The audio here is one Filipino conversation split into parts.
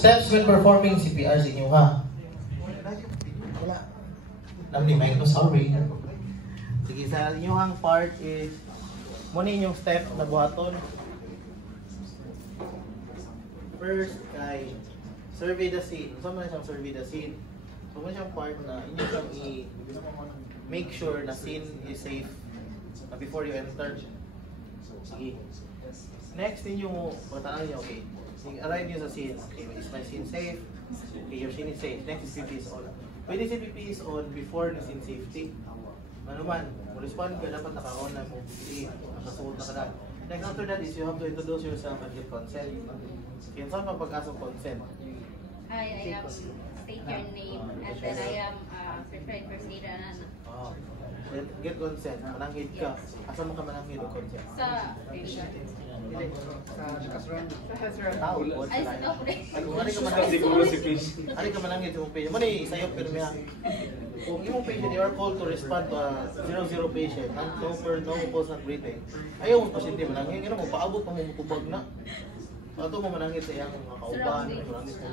Steps when performing CPR sa inyo ha. Wala. Namli, Mike, no, sorry. Sige, sa inyong part is muna yung step na buhaton. First, kay survey the scene. Saan mo na siyang survey the scene? So, muna siyang part na inyo siyang make sure na scene is safe before you enter. Sige. Next, inyo, pagtanong nyo, okay. Arrive nyo sa scene. Okay, is my scene safe? Okay, your scene is safe. Next is PPE is on. Pwede si PPE is on before the scene safety. Ano man, respond ka, dapat naka-on na mo PPE. Nakasuot na ka na. Next after that is you have to introduce yourself and get consent. Kaya saan pa pag-asong consent? Hi, I am state your name and then I am preferred first aider Anana. Oh. Get consent. Mananghid ka. Asa mo ka mananghid o consent? Sa Ay, ka mananghid sa mong patient. Muna sa'yo pirmihan. Kung imong patient, you are called to respond to a 0-0 patient, no pulse, not breathing. Ayaw mong pasyente mananghid. Ano mo, paabot pa mo makubag na. Ito mo mananghid sa iyang mga kauban.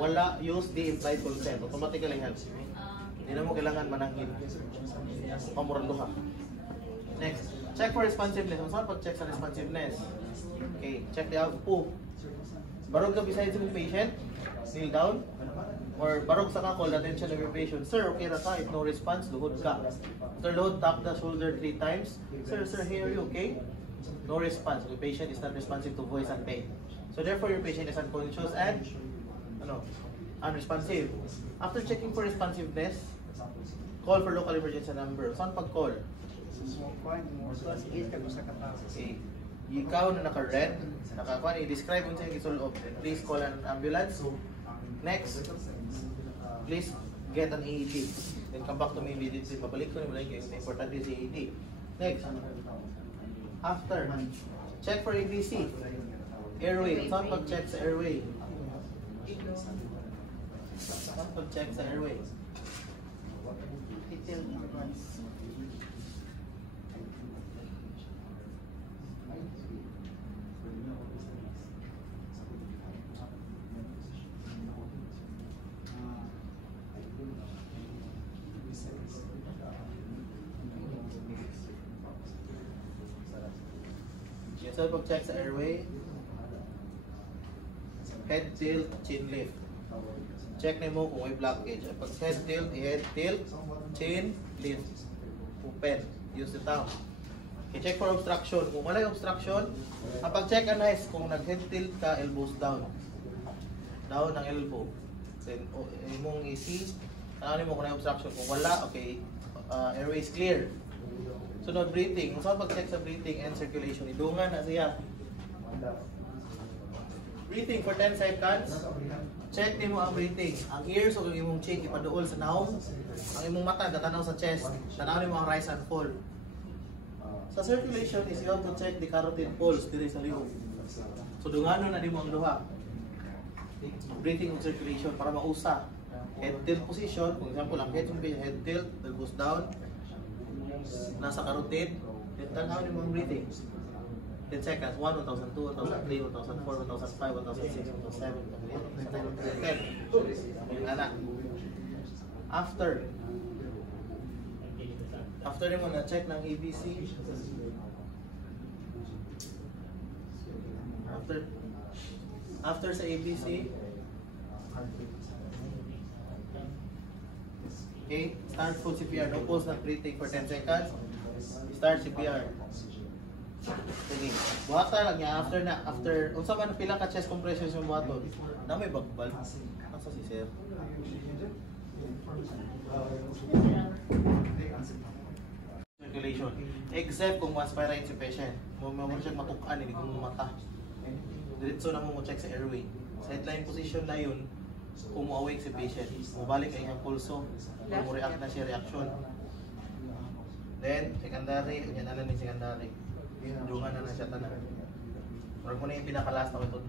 Wala, use the implied consent. Automatically helps. Hindi na mo kailangan mananghid. Pamuranduha. Next, check for responsiveness. Saan pag-check sa responsiveness? Okay, check the output. Barog ka beside sa patient? Kneel down? Or barog sa ka, call the attention of your patient. Sir, okay na ka. If no response, luhod ka. After load, tap the shoulder 3 times. Sir, hey, are you okay? No response. The patient is not responsive to voice and pain. So therefore, your patient is unconscious and unresponsive. After checking for responsiveness, call for local emergency number. Saan pag-call? Okay. Ikaw na naka-red, i-describe mo sa isolve. Please call an ambulance. Next, please get an AED. Then come back to me immediately. Pabalik ko naman yung important is AED. Next, after, check for ABC. Airway. Saan pag-check sa airway? Saan pag-check sa airway? So pag-check sa airway, head tilt, chin lift. Check na mo kung may blockage. Pag head tilt, chin lift. Open. Use the tongue. Okay, check for obstruction. Kung wala yung obstruction, ang pag-check analyze kung nag-head tilt ka, elbows down. Down ng elbow. Then, mong isi, ano mo kung may obstruction. Kung wala, okay, airway is clear. Sunod, breathing. Kung saan pag-check sa breathing and circulation, idungan na siya. Breathing for 10 seconds. Check din mo ang breathing. Ang ears o imong cheek ipaduol sa naong. Ang imong mata gatanaw sa chest. Tanaw mo ang rise and fall. Sa circulation is you have to check the carotid pulse diri sa liog. So dungano na nimo ang duha. Breathing and circulation para mausa. Head tilt position, for example, ang head tilt, goes down. Nasa carotid, then tanaw nimo ang breathing. 10 seconds, 1, 1,002, 1,003, 1,004, 1,005, 1,006, 1,007, 1,008, 1,010. Anak. After mo na-check ng ABC, after sa ABC, okay, start full CPR, no pulse, not breathing for 10 seconds, start CPR. Sige, buhatan lang niya after unsa man pila ka chest compressions yung buhaton. Na may bagbal. Asa si sir? Circulation. Except kung aspirate si patient. Mo siya matukan hindi kung mata. Diretso na mo check sa airway. Sideline position na yun. Kung mo-awake si patient, mabalik ay yung pulso. Kung mo-react na siya reaction. Then, secondary, yan na ni secondary. Dungan na siya tanan. Murag mo na yung pinaka-last na metod.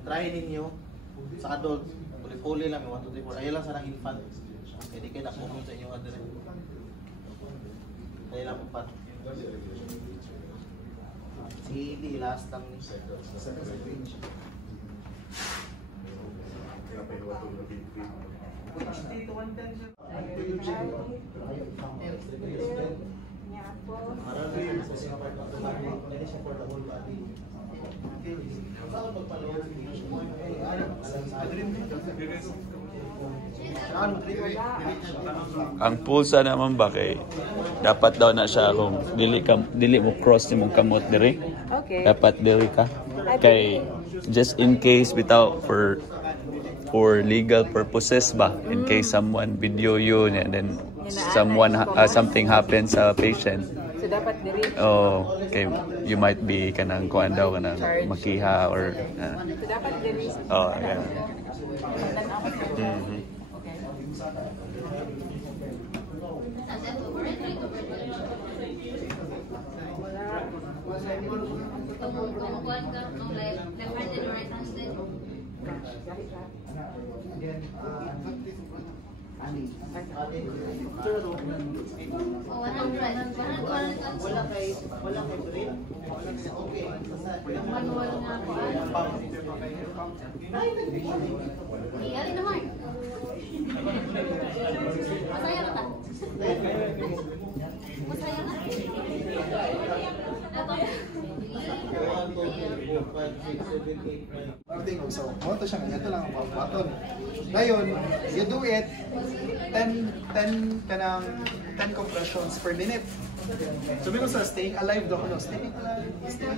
Try ninyo sa adult. Puli-puli lang, 1, 2, 3, 4. Ayaw lang sa infant. Pwede kayo nakumon sa inyong adult. Ayaw lang 4. CD last lang ni sir. Ang pulsa naman ba kay dapat daw na siya kung dili mo cross ni mong kamot diri. Okay. Dapat diri ka kay just in case bitaw for legal purposes ba in case someone video you and then someone something happens sa patient. So dapat diri. Oh, okay, you might be kanang kuan daw kanang makiha or So dapat diri. oh, yeah. Tumukuan ka ang left-handed or right-handed. Oh, 100. Wala kay grade. Okay. Manual nga ako. Alin naman. Masaya ka ta? Masaya ka? So, moto siya nga, ito lang ang button. Ngayon, you do it 10 compressions per minute. So, meron sa staying alive daw, staying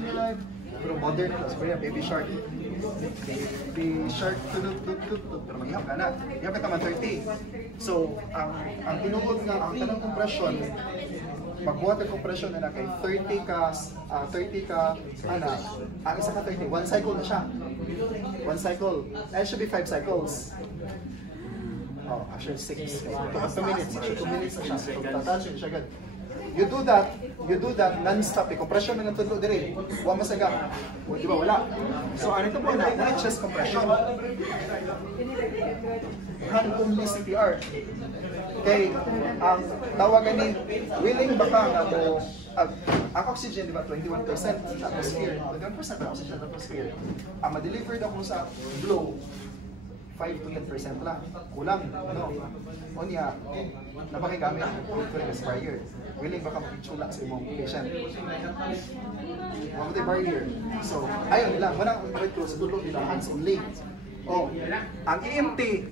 alive. Pero modern ito, so baby shark. Baby shark, pero mag-ihap ka na. Ihap ka naman 30. So, ang tinuod nga, ang tanong compression, mag-water compression na kay 30 ka, ang isa ka 30, 1 cycle na siya. 1 cycle. It should be 5 cycles. Oh, actually 6. 2 minutes. Actually 2 minutes na siya. So, tatouch siya agad. You do that non-stop. Compression na ng tulo dire. Huwag masaga. O, di ba? Wala. So, ano ito po na chest compression. Hand only CPR. Okay, ang tawagan ni willing ba ka nga mo ang oxygen, di ba, 21% sa atmosphere. 21% ang oxygen sa atmosphere. Ang ma-deliver daw kung sa blow, 5 to 10% lang. Kulang, no? O niya, napakigamit ang correct aspire. Willing ba ka makitsula sa imong patient? Mga the barrier. So, ayun nila, manang red cross, dulo nila, hands on leg. O, ang EMT,